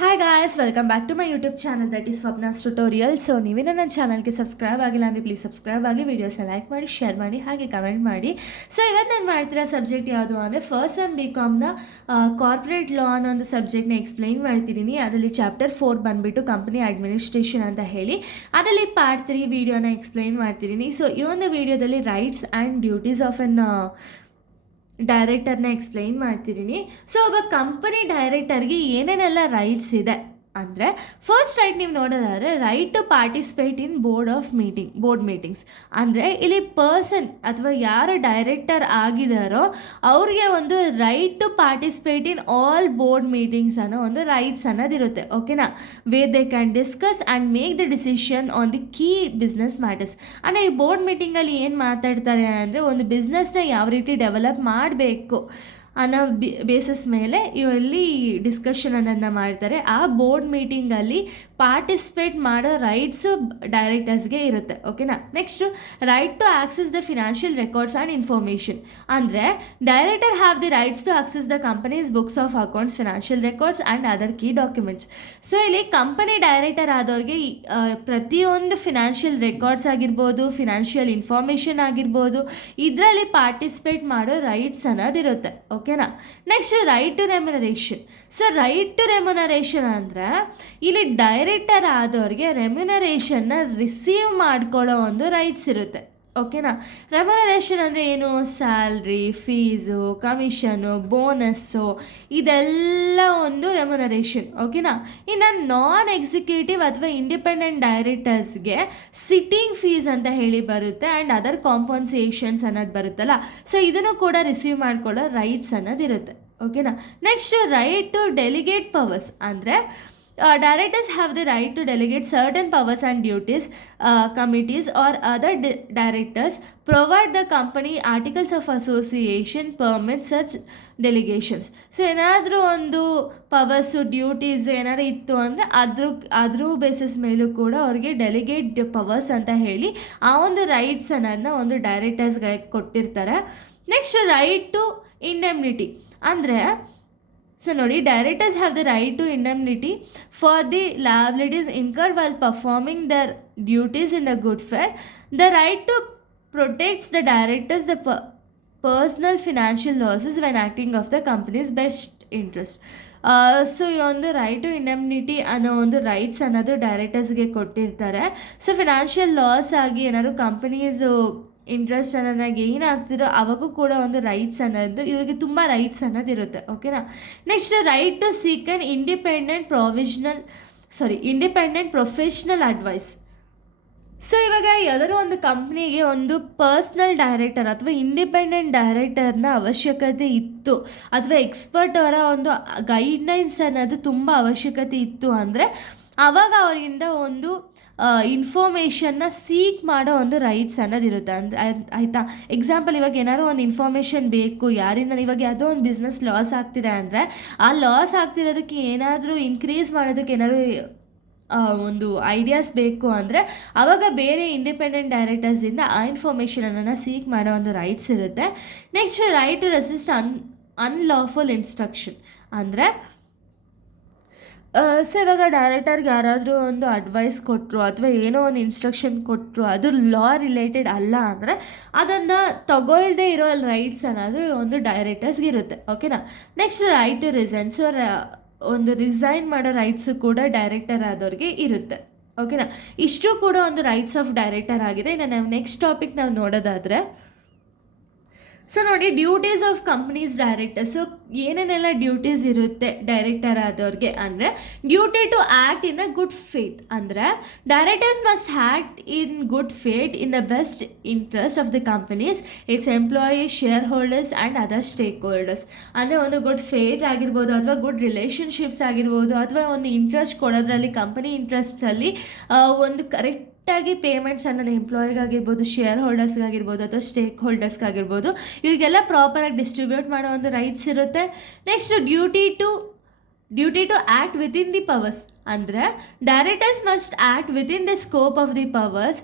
Hi guys, welcome back to my YouTube channel that is Swapna's tutorial. So ನೀವೇನೋ ನನ್ನ ಚಾನಲ್ಗೆ subscribe ಆಗಿಲ್ಲ ಅಂದರೆ ಪ್ಲೀಸ್ ಸಬ್ಸ್ಕ್ರೈಬ್ ಆಗಿ, ವೀಡಿಯೋಸ್ನ ಲೈಕ್ ಮಾಡಿ, ಶೇರ್ ಮಾಡಿ, ಹಾಗೆ ಕಮೆಂಟ್ ಮಾಡಿ. ಸೊ ಇವತ್ತು ನಾನು ಮಾಡ್ತಿರೋ ಸಬ್ಜೆಕ್ಟ್ ಯಾವುದು ಅಂದರೆ ಫಸ್ಟ್ ಸೆಮ್ BComನ ಕಾರ್ಪೊರೇಟ್ ಲಾ ಅನ್ನೋ ಒಂದು ಸಬ್ಜೆಕ್ಟ್ನ ಎಕ್ಸ್ಪ್ಲೈನ್ ಮಾಡ್ತಿದ್ದೀನಿ. ಅದರಲ್ಲಿ ಚಾಪ್ಟರ್ 4 ಬಂದುಬಿಟ್ಟು ಕಂಪನಿ ಅಡ್ಮಿನಿಸ್ಟ್ರೇಷನ್ ಅಂತ ಹೇಳಿ, ಅದರಲ್ಲಿ ಪಾರ್ಟ್ 3 ವೀಡಿಯೋನ ಎಕ್ಸ್ಪ್ಲೈನ್ ಮಾಡ್ತಿದ್ದೀನಿ. ಸೊ ಈ ಒಂದು ವೀಡಿಯೋದಲ್ಲಿ rights and duties of an ಡೈರೆಕ್ಟರ್ನ ಎಕ್ಸ್ಪ್ಲೈನ್ ಮಾಡ್ತಿದ್ದೀನಿ. ಸೊ ಒಬ್ಬ ಕಂಪನಿ ಡೈರೆಕ್ಟರ್ಗೆ ಏನೇನೆಲ್ಲ ರೈಟ್ಸ್ ಇದೆ ಅಂದರೆ, ಫಸ್ಟ್ ರೈಟ್ ನೀವು ನೋಡೋದಾದರೆ right to participate in board meetings. ಅಂದರೆ ಇಲ್ಲಿ ಪರ್ಸನ್ ಅಥವಾ ಯಾರು ಡೈರೆಕ್ಟರ್ ಆಗಿದಾರೋ ಅವ್ರಿಗೆ ಒಂದು right to participate in all board meetings ಅನ್ನೋ ಒಂದು ರೈಟ್ಸ್ ಅನ್ನೋದಿರುತ್ತೆ. ಓಕೆನಾ? Where they can discuss and make the decision on the key business matters. ಅಂದರೆ ಈ ಬೋರ್ಡ್ ಮೀಟಿಂಗಲ್ಲಿ ಏನು ಮಾತಾಡ್ತಾರೆ ಅಂದರೆ, ಒಂದು ಬಿಸ್ನೆಸ್ನ ಯಾವ ರೀತಿ ಡೆವಲಪ್ ಮಾಡಬೇಕು ಅನ್ನೋ ಬೇಸಿಸ್ ಮೇಲೆ ಇಲ್ಲಿ ಡಿಸ್ಕಷನನ್ನು ಮಾಡ್ತಾರೆ. ಆ ಬೋರ್ಡ್ ಮೀಟಿಂಗಲ್ಲಿ ಪಾರ್ಟಿಸಿಪೇಟ್ ಮಾಡೋ ರೈಟ್ಸು ಡೈರೆಕ್ಟರ್ಸ್ಗೆ ಇರುತ್ತೆ. ಓಕೆನಾ? Next right to access the financial records and information. ಅಂದರೆ director have the rights to access the company's books of accounts, financial records and other key documents. So ಇಲ್ಲಿ ಕಂಪನಿ ಡೈರೆಕ್ಟರ್ ಆದವ್ರಿಗೆ ಪ್ರತಿಯೊಂದು financial records ಆಗಿರ್ಬೋದು, financial information ಆಗಿರ್ಬೋದು, ಇದರಲ್ಲಿ participate ಮಾಡೋ rights ಅನ್ನೋದಿರುತ್ತೆ. ಓಕೆನಾ? Next right to remuneration. So right to remuneration ಅಂದರೆ ಇಲ್ಲಿ ಡೈರೆಕ್ಟರ್ ಆದವ್ರಿಗೆ ರೆಮ್ಯುನರೇಷನ್ನ ರಿಸೀವ್ ಮಾಡ್ಕೊಳ್ಳೋ ಒಂದು ರೈಟ್ಸ್ ಇರುತ್ತೆ. ಓಕೆನಾ? ರೆಮ್ಯುನರೇಷನ್ ಅಂದರೆ ಏನು? ಸ್ಯಾಲ್ರಿ, ಫೀಸು, ಕಮಿಷನು, ಬೋನಸ್ಸು, ಇದೆಲ್ಲ ಒಂದು ರೆಮ್ಯುನರೇಷನ್. ಓಕೆನಾ? ಇನ್ನು ನಾನ್ ಎಕ್ಸಿಕ್ಯೂಟಿವ್ ಅಥವಾ ಇಂಡಿಪೆಂಡೆಂಟ್ ಡೈರೆಕ್ಟರ್ಸ್ಗೆ ಸಿಟ್ಟಿಂಗ್ ಫೀಸ್ ಅಂತ ಹೇಳಿ ಬರುತ್ತೆ, ಆ್ಯಂಡ್ ಅದರ್ ಕಾಂಪನ್ಸೇಷನ್ಸ್ ಅನ್ನೋದು ಬರುತ್ತಲ್ಲ. ಸೊ ಇದನ್ನು ಕೂಡ ರಿಸೀವ್ ಮಾಡ್ಕೊಳ್ಳೋ ರೈಟ್ಸ್ ಅನ್ನೋದಿರುತ್ತೆ. ಓಕೆನಾ? Next right to delegate powers. ಅಂದರೆ directors have the right to delegate certain powers and duties, committees or other directors, provide the company articles of association permit such delegations. So ಏನಾದರೂ ಒಂದು powers, duties ಏನಾದ್ರು ಇತ್ತು ಅಂದರೆ ಅದ್ರ basis ಮೇಲೂ ಕೂಡ ಅವ್ರಿಗೆ ಡೆಲಿಗೇಟ್ ಪವರ್ಸ್ ಅಂತ ಹೇಳಿ ಆ ಒಂದು ರೈಟ್ಸ್ ಅನ್ನೋದನ್ನ ಒಂದು ಡೈರೆಕ್ಟರ್ಸ್ಗೆ ಕೊಟ್ಟಿರ್ತಾರೆ. Next right to indemnity. ಅಂದರೆ ಸೊ ನೋಡಿ, directors have the right to indemnity for the liabilities incurred while performing their duties in the good fair. The right to protects the directors the personal financial losses when acting of the company's best interest. So ಈ ಒಂದು right to indemnity ಅನ್ನೋ ಒಂದು rights ಅನ್ನೋದು ಡೈರೆಕ್ಟರ್ಸ್ಗೆ ಕೊಟ್ಟಿರ್ತಾರೆ. So financial loss ಆಗಿ ಏನಾದ್ರು companies interest ಅನ್ನೋದು ಏನಾಗ್ತಿರೋ ಅವಾಗೂ ಕೂಡ ಒಂದು ರೈಟ್ಸ್ ಅನ್ನೋದು ಇವರಿಗೆ ತುಂಬ ರೈಟ್ಸ್ ಅನ್ನೋದಿರುತ್ತೆ. ಓಕೆನಾ? Next right to seek an independent professional advice. So ಇವಾಗ ಯಾವ್ದಾದ್ರು ಒಂದು ಕಂಪ್ನಿಗೆ ಒಂದು ಪರ್ಸ್ನಲ್ ಡೈರೆಕ್ಟರ್ ಅಥವಾ ಇಂಡಿಪೆಂಡೆಂಟ್ ಡೈರೆಕ್ಟರ್ನ ಅವಶ್ಯಕತೆ ಇತ್ತು, ಅಥವಾ ಎಕ್ಸ್ಪರ್ಟ್ ಅವರ ಒಂದು ಗೈಡ್ಲೈನ್ಸ್ ಅನ್ನೋದು ತುಂಬ ಅವಶ್ಯಕತೆ ಇತ್ತು ಅಂದರೆ ಆವಾಗ ಅವರಿಂದ ಒಂದು ಇನ್ಫಾರ್ಮೇಷನ್ನ ಸೀಕ್ ಮಾಡೋ ಒಂದು ರೈಟ್ಸ್ ಅನ್ನೋದಿರುತ್ತೆ. ಅಂದರೆ ಆಯಿತಾ? ಎಕ್ಸಾಂಪಲ್, ಇವಾಗ ಏನಾದ್ರು ಒಂದು ಇನ್ಫಾರ್ಮೇಷನ್ ಬೇಕು ಯಾರಿಂದ, ಇವಾಗ ಯಾವುದೋ ಒಂದು ಬಿಸ್ನೆಸ್ ಲಾಸ್ ಆಗ್ತಿದೆ ಅಂದರೆ ಆ ಲಾಸ್ ಆಗ್ತಿರೋದಕ್ಕೆ ಏನಾದರೂ ಇನ್ಕ್ರೀಸ್ ಮಾಡೋದಕ್ಕೆ ಏನಾದರೂ ಒಂದು ಐಡಿಯಾಸ್ ಬೇಕು ಅಂದರೆ ಆವಾಗ ಬೇರೆ ಇಂಡಿಪೆಂಡೆಂಟ್ ಡೈರೆಕ್ಟರ್ಸಿಂದ ಆ ಇನ್ಫಾರ್ಮೇಷನನ್ನು ಸೀಕ್ ಮಾಡೋ ಒಂದು ರೈಟ್ಸ್ ಇರುತ್ತೆ. Next right to resist unlawful instruction. ಅಂದರೆ ಸೊ ಇವಾಗ ಡೈರೆಕ್ಟರ್ಗೆ ಯಾರಾದರೂ ಒಂದು ಅಡ್ವೈಸ್ ಕೊಟ್ಟರು ಅಥವಾ ಏನೋ ಒಂದು ಇನ್ಸ್ಟ್ರಕ್ಷನ್ ಕೊಟ್ಟರು, ಅದು ಲಾ ರಿಲೇಟೆಡ್ ಅಲ್ಲ ಅಂದರೆ ಅದನ್ನು ತಗೊಳ್ಳದೇ ಇರೋ ರೈಟ್ಸ್ ಅನ್ನೋದು ಒಂದು ಡೈರೆಕ್ಟರ್ಸ್ಗೆ ಇರುತ್ತೆ. ಓಕೆನಾ? Next right to resign. So ಒಂದು ರಿಸೈನ್ ಮಾಡೋ ರೈಟ್ಸು ಕೂಡ ಡೈರೆಕ್ಟರ್ ಆದವ್ರಿಗೆ ಇರುತ್ತೆ. ಓಕೆನಾ? ಇಷ್ಟು ಕೂಡ ಒಂದು ರೈಟ್ಸ್ ಆಫ್ ಡೈರೆಕ್ಟರ್ ಆಗಿದೆ. ಇನ್ನು ನಾವು ನೆಕ್ಸ್ಟ್ ಟಾಪಿಕ್ ನಾವು ನೋಡೋದಾದರೆ, ಸೊ ನೋಡಿ, duties of companies director. So ಏನೇನೆಲ್ಲ ಡ್ಯೂಟೀಸ್ ಇರುತ್ತೆ ಡೈರೆಕ್ಟರ್ ಆದವ್ರಿಗೆ ಅಂದರೆ, duty to act in the good faith. ಅಂದರೆ directors must act in good faith in the best interest of the companies, its employees, shareholders and other stakeholders. ಅಂದರೆ ಒಂದು good faith ಆಗಿರ್ಬೋದು, ಅಥವಾ good relationships ಆಗಿರ್ಬೋದು, ಅಥವಾ ಒಂದು interest ಕೊಡೋದ್ರಲ್ಲಿ company ಇಂಟ್ರೆಸ್ಟಲ್ಲಿ ಒಂದು ಕರೆಕ್ಟಾಗಿ ಪೇಮೆಂಟ್ಸ್ ಅನ್ನೋದು ಎಂಪ್ಲಾಯಿಗಾಗಿರ್ಬೋದು, ಶೇರ್ ಹೋಲ್ಡರ್ಸ್ಗಾಗಿರ್ಬೋದು, ಅಥವಾ ಸ್ಟೇಕ್ ಹೋಲ್ಡರ್ಸ್ಗಾಗಿರ್ಬೋದು, ಇವರಿಗೆಲ್ಲ ಪ್ರಾಪರಾಗಿ ಡಿಸ್ಟ್ರಿಬ್ಯೂಟ್ ಮಾಡೋ ಒಂದು ರೈಟ್ಸ್ ಇರುತ್ತೆ. Next duty to act within the powers. ಅಂದರೆ directors must act within the scope of the powers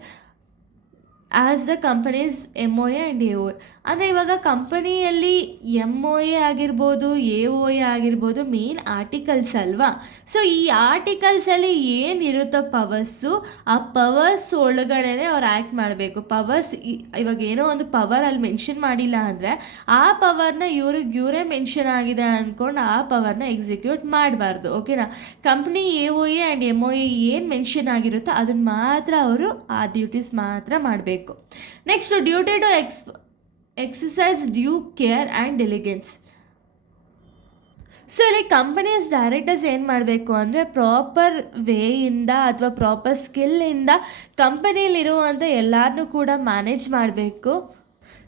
as the company's MOA and AOA. ಅಂದರೆ ಇವಾಗ ಕಂಪನಿಯಲ್ಲಿ MOA ಆಗಿರ್ಬೋದು, AOA ಆಗಿರ್ಬೋದು ಮೇನ್ ಆರ್ಟಿಕಲ್ಸ್ ಅಲ್ವಾ. ಸೊ ಈ ಆರ್ಟಿಕಲ್ಸಲ್ಲಿ ಏನಿರುತ್ತೋ ಪವರ್ಸು, ಆ ಪವರ್ಸ್ ಒಳಗಡೆ ಅವ್ರು ಆ್ಯಕ್ಟ್ ಮಾಡಬೇಕು. ಪವರ್ಸ್ ಇವಾಗ ಏನೋ ಒಂದು ಪವರ್ ಅಲ್ಲಿ ಮೆನ್ಷನ್ ಮಾಡಿಲ್ಲ ಅಂದರೆ ಆ ಪವರ್ನ ಇವರೇ ಮೆನ್ಷನ್ ಆಗಿದೆ ಅಂದ್ಕೊಂಡು ಆ ಪವರ್ನ ಎಕ್ಸಿಕ್ಯೂಟ್ ಮಾಡಬಾರ್ದು. ಓಕೆನಾ. ಕಂಪ್ನಿ AOA ಆ್ಯಂಡ್ MOA ಏನು ಮೆನ್ಷನ್ ಆಗಿರುತ್ತೋ ಅದನ್ನು ಮಾತ್ರ ಅವರು ಆ ಡ್ಯೂಟೀಸ್ ಮಾತ್ರ ಮಾಡಬೇಕು. Next duty to exercise due care and diligence. So ಇಲ್ಲಿ ಕಂಪನೀಸ್ ಡೈರೆಕ್ಟರ್ಸ್ ಏನು ಮಾಡಬೇಕು ಅಂದರೆ ಪ್ರಾಪರ್ ವೇಯಿಂದ ಅಥವಾ ಪ್ರಾಪರ್ ಸ್ಕಿಲ್ಲಿಂದ ಕಂಪನಿಲಿರುವಂಥ ಎಲ್ಲರನ್ನೂ ಕೂಡ ಮ್ಯಾನೇಜ್ ಮಾಡಬೇಕು.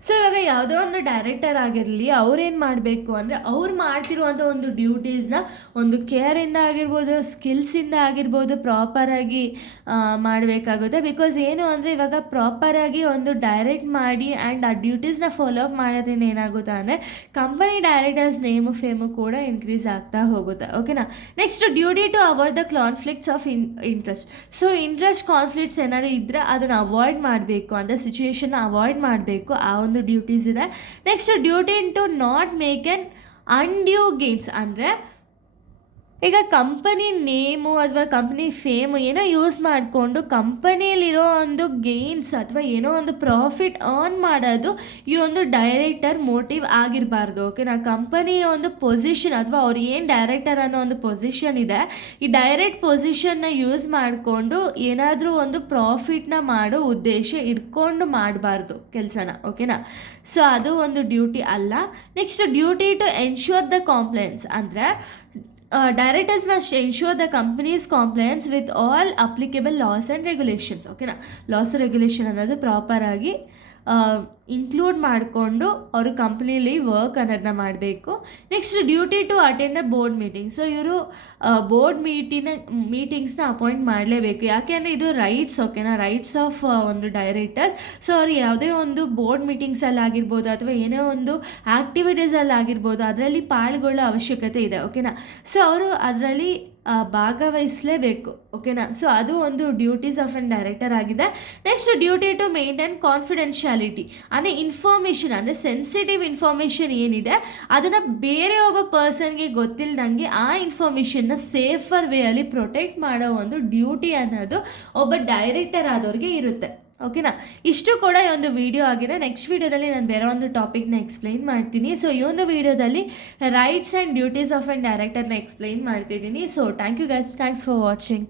ಸೊ ಇವಾಗ ಯಾವುದೋ ಒಂದು ಡೈರೆಕ್ಟರ್ ಆಗಿರಲಿ, ಅವ್ರೇನು ಮಾಡಬೇಕು ಅಂದರೆ ಅವ್ರು ಮಾಡ್ತಿರುವಂಥ ಒಂದು ಡ್ಯೂಟೀಸ್ನ ಒಂದು ಕೇರಿಂದ ಆಗಿರ್ಬೋದು, ಸ್ಕಿಲ್ಸಿಂದ ಆಗಿರ್ಬೋದು ಪ್ರಾಪರಾಗಿ ಮಾಡಬೇಕಾಗುತ್ತೆ. ಬಿಕಾಸ್ ಏನು ಅಂದರೆ ಇವಾಗ ಪ್ರಾಪರಾಗಿ ಒಂದು ಡೈರೆಕ್ಟ್ ಮಾಡಿ ಆ್ಯಂಡ್ ಆ ಡ್ಯೂಟೀಸ್ನ ಫಾಲೋ ಅಪ್ ಮಾಡೋದ್ರಿಂದ ಏನಾಗುತ್ತೆ ಅಂದರೆ ಕಂಪನಿ ಡೈರೆಕ್ಟರ್ಸ್ ನೇಮು ಫೇಮು ಕೂಡ ಇನ್ಕ್ರೀಸ್ ಆಗ್ತಾ ಹೋಗುತ್ತೆ. ಓಕೆನಾ. Next duty to avoid the conflicts of interest. So interest conflicts ಏನಾದ್ರು ಇದ್ದರೆ ಅದನ್ನು ಅವಾಯ್ಡ್ ಮಾಡಬೇಕು, ಅಂದರೆ ಸಿಚುವೇಶನ್ನ ಅವಾಯ್ಡ್ ಮಾಡಬೇಕು. ಆ ಒಂದು ಡ್ಯೂಟೀಸ್ ಇದೆ. Next duty to not make an undue gains. ಅಂದರೆ ಈಗ ಕಂಪನಿ ನೇಮು ಅಥವಾ ಕಂಪನಿ ಫೇಮು ಏನೋ ಯೂಸ್ ಮಾಡಿಕೊಂಡು ಕಂಪನಿಯಲ್ಲಿರೋ ಒಂದು ಗೇನ್ಸ್ ಅಥವಾ ಏನೋ ಒಂದು ಪ್ರಾಫಿಟ್ ಅರ್ನ್ ಮಾಡೋದು ಈ ಒಂದು ಡೈರೆಕ್ಟರ್ ಮೋಟಿವ್ ಆಗಿರಬಾರ್ದು. ಓಕೆನಾ. ಕಂಪನಿಯ ಒಂದು ಪೊಸಿಷನ್ ಅಥವಾ ಅವ್ರು ಏನು ಡೈರೆಕ್ಟರ್ ಅನ್ನೋ ಒಂದು ಪೊಸಿಷನ್ ಇದೆ, ಈ ಡೈರೆಕ್ಟ್ ಪೊಸಿಷನ್ನ ಯೂಸ್ ಮಾಡಿಕೊಂಡು ಏನಾದರೂ ಒಂದು ಪ್ರಾಫಿಟ್ನ ಮಾಡೋ ಉದ್ದೇಶ ಇಟ್ಕೊಂಡು ಮಾಡಬಾರ್ದು ಕೆಲಸನ. ಓಕೆನಾ. ಸೊ ಅದು ಒಂದು ಡ್ಯೂಟಿ ಅಲ್ಲ. Next duty to ensure the compliance. ಅಂದರೆ directors must ensure the company's compliance with all applicable laws and regulations. ಓಕೆನಾ. ಲಾಸ್ ರೆಗ್ಯುಲೇಷನ್ ಅನ್ನೋದು ಪ್ರಾಪರಾಗಿ ಇನ್ಕ್ಲೂಡ್ ಮಾಡಿಕೊಂಡು ಅವರು ಕಂಪ್ನೀಲಿ ವರ್ಕ್ ಅನ್ನೋದನ್ನ ಮಾಡಬೇಕು. Next duty to attend a board meeting. So ಇವರು ಬೋರ್ಡ್ ಮೀಟಿಂಗ್ಸ್ನ ಅಪಾಯಿಂಟ್ ಮಾಡಲೇಬೇಕು. ಯಾಕೆ ಅಂದರೆ ಇದು ರೈಟ್ಸ್. ಓಕೆನಾ. ರೈಟ್ಸ್ ಆಫ್ ಒಂದು ಡೈರೆಕ್ಟರ್ಸ್. ಸೊ ಅವ್ರು ಯಾವುದೇ ಒಂದು ಬೋರ್ಡ್ ಮೀಟಿಂಗ್ಸಲ್ಲಿ ಆಗಿರ್ಬೋದು ಅಥವಾ ಏನೇ ಒಂದು ಆ್ಯಕ್ಟಿವಿಟೀಸಲ್ಲಿ ಆಗಿರ್ಬೋದು ಅದರಲ್ಲಿ ಪಾಲ್ಗೊಳ್ಳೋ ಅವಶ್ಯಕತೆ ಇದೆ. ಓಕೆನಾ. ಸೊ ಅವರು ಅದರಲ್ಲಿ ಭಾಗವಹಿಸಲೇಬೇಕು. ಓಕೆನಾ. ಸೊ ಅದು ಒಂದು ಡ್ಯೂಟೀಸ್ ಆಫ್ ಎನ್ ಡೈರೆಕ್ಟರ್ ಆಗಿದೆ. Next duty to maintain confidentiality. ಅಂದರೆ ಇನ್ಫಾರ್ಮೇಷನ್, ಅಂದರೆ ಸೆನ್ಸಿಟಿವ್ ಇನ್ಫಾರ್ಮೇಷನ್ ಏನಿದೆ ಅದನ್ನು ಬೇರೆ ಒಬ್ಬ ಪರ್ಸನ್ಗೆ ಗೊತ್ತಿಲ್ಲದಂಗೆ ಆ ಇನ್ಫಾರ್ಮೇಷನ್ನ ಸೇಫರ್ ವೇಯಲ್ಲಿ ಪ್ರೊಟೆಕ್ಟ್ ಮಾಡೋ ಒಂದು ಡ್ಯೂಟಿ ಅನ್ನೋದು ಒಬ್ಬ ಡೈರೆಕ್ಟರ್ ಆದವ್ರಿಗೆ ಇರುತ್ತೆ. ಓಕೆನಾ. ಇಷ್ಟು ಕೂಡ ಈ ಒಂದು ವಿಡಿಯೋ ಆಗಿದೆ. ನೆಕ್ಸ್ಟ್ ವಿಡಿಯೋದಲ್ಲಿ ನಾನು ಬೇರೆ ಒಂದು ಟಾಪಿಕ್ನ ಎಕ್ಸ್ಪ್ಲೈನ್ ಮಾಡ್ತೀನಿ. ಸೊ ಈ ಒಂದು ವಿಡಿಯೋದಲ್ಲಿ rights and duties of an ಡೈರೆಕ್ಟರ್ನ ಎಕ್ಸ್ಪ್ಲೈನ್ ಮಾಡ್ತಿದ್ದೀನಿ. So thank you guys. Thanks for watching.